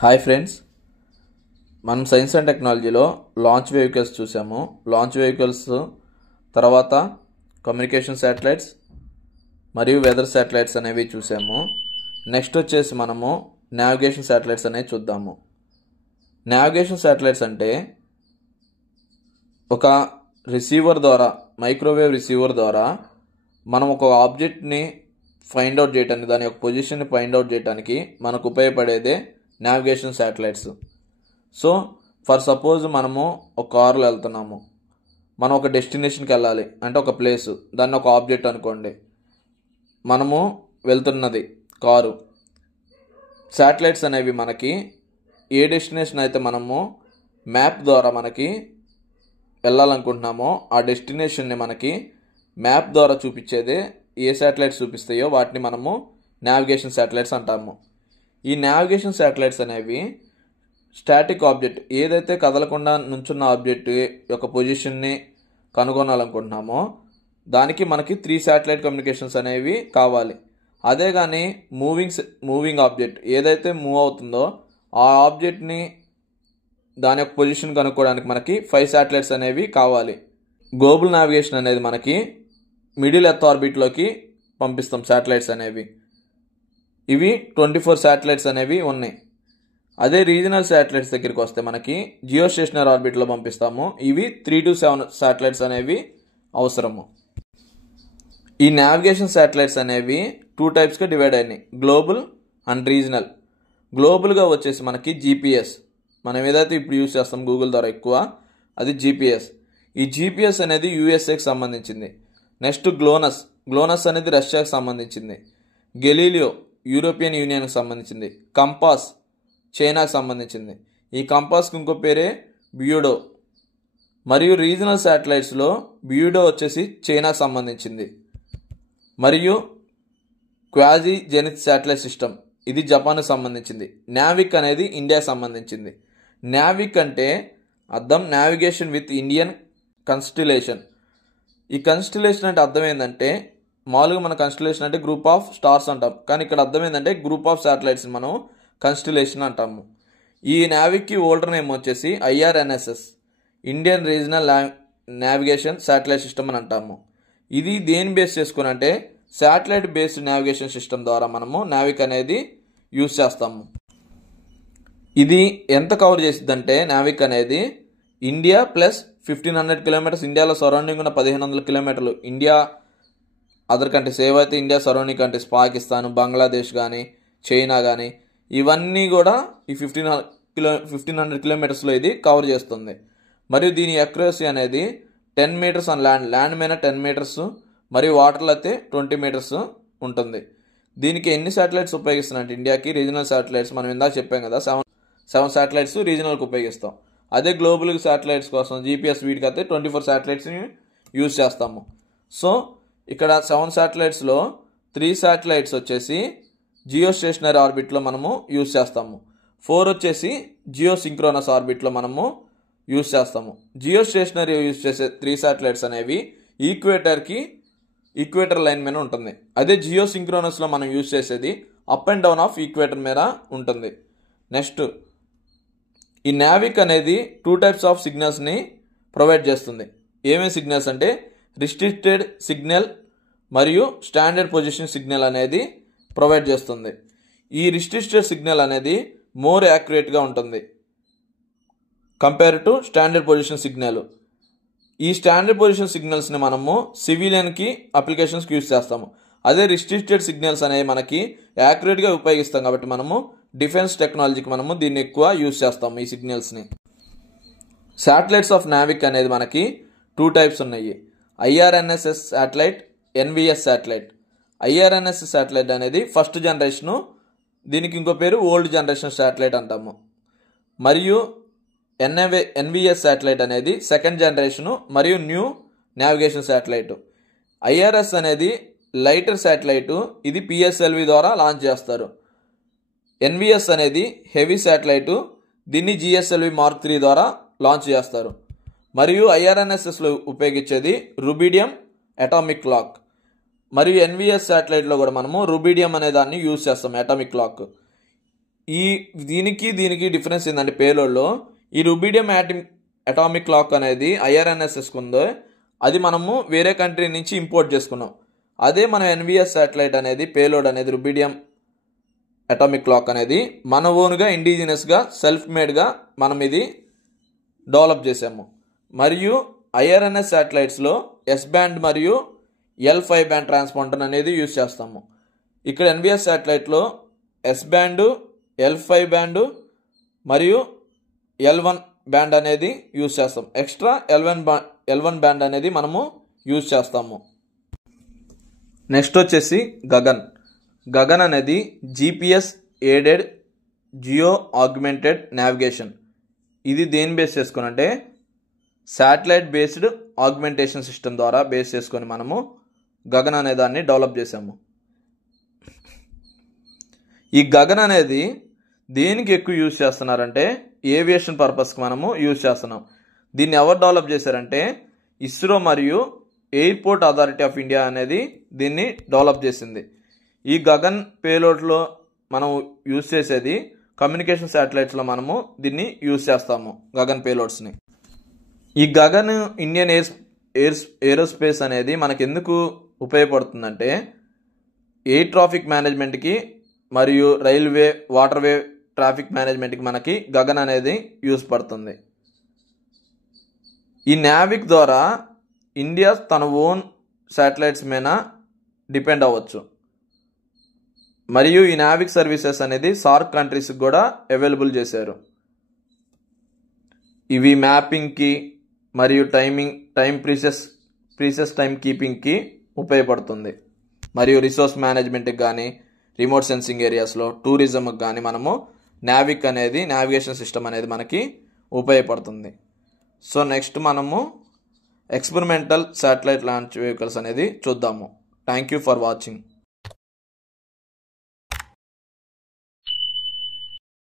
Hi friends, మనం science and టెక్నాలజీలో launch vehicles చూసాము. లాంచ్ వెహికల్స్ తర్వాత కమ్యూనికేషన్ శాటిలైట్స్ మరియు వెదర్ శాటిలైట్స్ అనేవి చూసాము. నెక్స్ట్ వచ్చేసి మనము నావిగేషన్ శాటిలైట్స్ అనేవి చూద్దాము. నావిగేషన్ శాటిలైట్స్ అంటే ఒక రిసీవర్ ద్వారా, మైక్రోవేవ్ రిసీవర్ ద్వారా మనం ఒక ఆబ్జెక్ట్ని ఫైండ్ అవుట్ చేయడానికి, దాని యొక్క పొజిషన్ని ఫైండ్ అవుట్ చేయడానికి మనకు ఉపయోగపడేదే navigation satellites. So for suppose మనము ఒక కారులో వెళ్తున్నాము, మనం ఒక డెస్టినేషన్కి వెళ్ళాలి అంటే ఒక ప్లేసు, దాన్ని ఒక ఆబ్జెక్ట్ అనుకోండి. మనము వెళ్తున్నది కారు. శాటిలైట్స్ అనేవి మనకి ఏ డెస్టినేషన్ అయితే మనము మ్యాప్ ద్వారా మనకి వెళ్ళాలనుకుంటున్నామో ఆ డెస్టినేషన్ని మనకి మ్యాప్ ద్వారా చూపించేదే ఏ శాటిలైట్స్ చూపిస్తాయో వాటిని మనము నావిగేషన్ శాటిలైట్స్ అంటాము. ఈ నావిగేషన్ శాటిలైట్స్ అనేవి స్టాటిక్ ఆబ్జెక్ట్, ఏదైతే కదలకుండా నుంచున్న ఆబ్జెక్ట్ యొక్క పొజిషన్ని కనుగొనాలనుకుంటున్నామో దానికి మనకి 3 శాటిలైట్ కమ్యూనికేషన్స్ అనేవి కావాలి. అదే కానీ మూవింగ్ ఆబ్జెక్ట్ ఏదైతే మూవ్ అవుతుందో ఆ ఆబ్జెక్ట్ని, దాని యొక్క పొజిషన్ కనుక్కోవడానికి మనకి 5 శాటిలైట్స్ అనేవి కావాలి. గ్లోబల్ నావిగేషన్ అనేది మనకి మిడిల్ ఎర్త్ ఆర్బిట్లోకి పంపిస్తాం శాటిలైట్స్ అనేవి. ఇవి 24 శాటిలైట్స్ అనేవి ఉన్నాయి. అదే రీజనల్ శాటిలైట్స్ దగ్గరికి వస్తే మనకి జియో స్టేషనరీ ఆర్బిట్లో పంపిస్తాము. ఇవి 3 to 7 శాటిలైట్స్ అనేవి అవసరము. ఈ నావిగేషన్ శాటిలైట్స్ అనేవి 2 టైప్స్గా డివైడ్ అయినాయి, గ్లోబల్ అండ్ రీజనల్. గ్లోబల్గా వచ్చేసి మనకి జీపీఎస్, మనం ఏదైతే ఇప్పుడు యూజ్ చేస్తాం గూగుల్ ద్వారా ఎక్కువ, అది జీపీఎస్. ఈ జీపీఎస్ అనేది యూఎస్ఏకి సంబంధించింది. నెక్స్ట్ గ్లోనస్ అనేది రష్యాకి సంబంధించింది. గెలీలియో యూరోపియన్ యూనియన్కి సంబంధించింది. కంపాస్ చైనాకి సంబంధించింది. ఈ కంపాస్కి ఇంకో పేరే బ్యూడో. మరియు రీజనల్ శాటిలైట్స్లో బ్యూడో వచ్చేసి చైనాకి సంబంధించింది. మరియు క్వాజీ జెనిత్ శాటిలైట్ సిస్టమ్, ఇది జపాన్కి సంబంధించింది. నావిక్ అనేది ఇండియాకి సంబంధించింది. నావిక్ అంటే అర్థం నావిగేషన్ విత్ ఇండియన్ కన్స్టిలేషన్. ఈ కన్స్టిలేషన్ అంటే అర్థం ఏంటంటే, మామూలుగా మన కన్స్టిలేషన్ అంటే గ్రూప్ ఆఫ్ స్టార్స్ అంటాం, కానీ ఇక్కడ అర్థం ఏంటంటే గ్రూప్ ఆఫ్ శాటిలైట్స్ మనం కన్స్టిలేషన్ అంటాము. ఈ నావిక్కి ఓల్డర్ నేమ్ వచ్చేసి IRNSS, Indian regional navigation satellite system అని అంటాము. ఇది దేని బేస్ చేసుకుని అంటే శాటిలైట్ బేస్డ్ నావిగేషన్ సిస్టమ్ ద్వారా మనము నావిక్ అనేది యూజ్ చేస్తాము. ఇది ఎంత కవర్ చేసిద్దంటే నావిక్ అనేది ఇండియా ప్లస్ 1500 కిలోమీటర్స్, ఇండియాలో సరౌండింగ్ ఉన్న 1500 కిలోమీటర్లు. ఇండియా అదర్ కంట్రీస్ ఏవైతే India surrounding countries, Pakistan, Bangladesh కానీ చైనా కానీ, ఇవన్నీ కూడా ఈ 1500 కిలోమీటర్స్లో ఇది కవర్ చేస్తుంది. మరియు దీని అక్యురసీ అనేది 10 మీటర్స్ ఆన్ ల్యాండ్ మీద 10 మీటర్స్ మరియు వాటర్లో అయితే 20 మీటర్స్ ఉంటుంది. దీనికి ఎన్ని శాటిలైట్స్ ఉపయోగిస్తున్నట్టు ఇండియాకి రీజనల్ శాటిలైట్స్ మనం ఇందాక చెప్పాం కదా, 7 శాటిలైట్స్ రీజనల్కి ఉపయోగిస్తాం. అదే గ్లోబల్ శాటిలైట్స్ కోసం జీపీఎస్ వీటికి అయితే 24 శాటిలైట్స్ని యూజ్ చేస్తాము. సో ఇక్కడ 7 శాటిలైట్స్లో 3 శాటిలైట్స్ వచ్చేసి జియో స్టేషనరీ ఆర్బిట్లో మనము యూజ్ చేస్తాము. 4 వచ్చేసి జియో సింక్రోనస్ ఆర్బిట్లో మనము యూజ్ చేస్తాము. జియో స్టేషనరీ యూజ్ చేసే 3 శాటిలైట్స్ అనేవి ఈక్వేటర్ లైన్ మీద ఉంటుంది. అదే జియో సింక్రోనస్లో మనం యూజ్ చేసేది up and down of equator మీద ఉంటుంది. నెక్స్ట్ ఈ నావిక్ అనేది 2 టైప్స్ ఆఫ్ సిగ్నల్స్ని ప్రొవైడ్ చేస్తుంది. ఏమేమి సిగ్నల్స్ అంటే రిస్ట్రిక్టెడ్ సిగ్నల్ మరియు స్టాండర్డ్ పొజిషన్ సిగ్నల్ అనేది ప్రొవైడ్ చేస్తుంది. ఈ రిస్ట్రిక్టెడ్ సిగ్నల్ అనేది మోర్ యాక్యురేట్గా ఉంటుంది compare to standard position signal. ఈ స్టాండర్డ్ పొజిషన్ సిగ్నల్స్ని మనము సివిలియన్కి అప్లికేషన్స్కి యూజ్ చేస్తాము. అదే రిస్ట్రిక్టెడ్ సిగ్నల్స్ అనేవి మనకి యాక్యురేట్గా ఉపయోగిస్తాం కాబట్టి మనము డిఫెన్స్ టెక్నాలజీకి మనము దీన్ని ఎక్కువ యూజ్ చేస్తాము ఈ సిగ్నల్స్ని. శాటిలైట్స్ ఆఫ్ నావిక్ అనేది మనకి 2 టైప్స్ ఉన్నాయి, IRNSS satellite, NVS satellite. IRNSS satellite అనేది ఫస్ట్ జనరేషను, దీనికి ఇంకో పేరు ఓల్డ్ జనరేషన్ శాటిలైట్ అంటాము. మరియు NVS శాటిలైట్ అనేది సెకండ్ జనరేషను మరియు న్యూ నావిగేషన్ శాటిలైట్. IRS అనేది లైటర్ శాటిలైటు, ఇది PSLV ద్వారా లాంచ్ చేస్తారు. NVS అనేది హెవీ శాటిలైటు, దీన్ని GSLV Mark 3 ద్వారా లాంచ్ చేస్తారు. మరియు IRNSSలో ఉపయోగించేది రుబిడియం అటామిక్ క్లాక్. మరియు NVS శాటిలైట్లో కూడా మనము రుబిడియం అనే దాన్ని యూజ్ చేస్తాం, అటామిక్ క్లాక్. ఈ దీనికి డిఫరెన్స్ ఏంటంటే పేలోడ్లో ఈ రుబిడియం అటామిక్ క్లాక్ అనేది IRNSSకి ఉందో అది మనము వేరే కంట్రీ నుంచి ఇంపోర్ట్ చేసుకున్నాం. అదే మన NVS శాటిలైట్ అనేది పేలోడ్ అనేది రుబిడియం అటామిక్ క్లాక్ అనేది మన ఓన్గా ఇండిజినస్గా సెల్ఫ్ మేడ్గా మనం ఇది డెవలప్ చేసాము. మరియు IRNS శాటిలైట్స్లో S బ్యాండ్ మరియు L5 బ్యాండ్ ట్రాన్స్పాండర్ అనేది యూజ్ చేస్తాము. ఇక్కడ NVS శాటిలైట్లో S band, L5 band మరియు L1 బ్యాండ్ అనేది యూజ్ చేస్తాం. ఎక్స్ట్రా L1 బ్యాండ్ అనేది మనము యూజ్ చేస్తాము. నెక్స్ట్ వచ్చేసి గగన్ అనేది GPS aided Jio augmented navigation. ఇది దేని బేస్ చేసుకుని అంటే శాటిలైట్ బేస్డ్ ఆగ్మెంటేషన్ సిస్టమ్ ద్వారా బేస్ చేసుకొని మనము గగన్ అనే దాన్ని డెవలప్ చేసాము. ఈ గగన్ అనేది దేనికి ఎక్కువ యూజ్ చేస్తున్నారంటే ఏవియేషన్ పర్పస్కి మనము యూజ్ చేస్తున్నాం. దీన్ని ఎవరు డెవలప్ చేశారంటే ఇస్రో మరియు ఎయిర్పోర్ట్ అథారిటీ ఆఫ్ ఇండియా అనేది దీన్ని డెవలప్ చేసింది. ఈ గగన్ పేలోడ్లో మనం యూజ్ చేసేది కమ్యూనికేషన్ శాటిలైట్స్లో మనము దీన్ని యూజ్ చేస్తాము గగన్ పేలోడ్స్ని. ఈ గగన్ ఇండియన్ ఏరోస్పేస్ అనేది మనకు ఎందుకు ఉపయోగపడుతుందంటే ఎయిర్ ట్రాఫిక్ మేనేజ్మెంట్కి మరియు రైల్వే వాటర్వే ట్రాఫిక్ మేనేజ్మెంట్కి మనకి గగన్ అనేది యూజ్ పడుతుంది. ఈ నావిక్ ద్వారా ఇండియా తన ఓన్ శాటిలైట్స్ మీద డిపెండ్ అవ్వచ్చు. మరియు ఈ నావిక్ సర్వీసెస్ అనేది సార్క్ కంట్రీస్కి కూడా అవైలబుల్ చేశారు. ఇవి మ్యాపింగ్కి మరియు ప్రీసెస్ టైం కీపింగ్కి ఉపయోగపడుతుంది. మరియు రిసోర్స్ మేనేజ్మెంట్కి కానీ రిమోట్ సెన్సింగ్ ఏరియాస్లో టూరిజంకి కానీ మనము నావిగేషన్ సిస్టమ్ అనేది మనకి ఉపయోగపడుతుంది. సో నెక్స్ట్ మనము ఎక్స్పెరిమెంటల్ శాటిలైట్ లాంచ్ వెహికల్స్ అనేది చూద్దాము. Thank you for watching.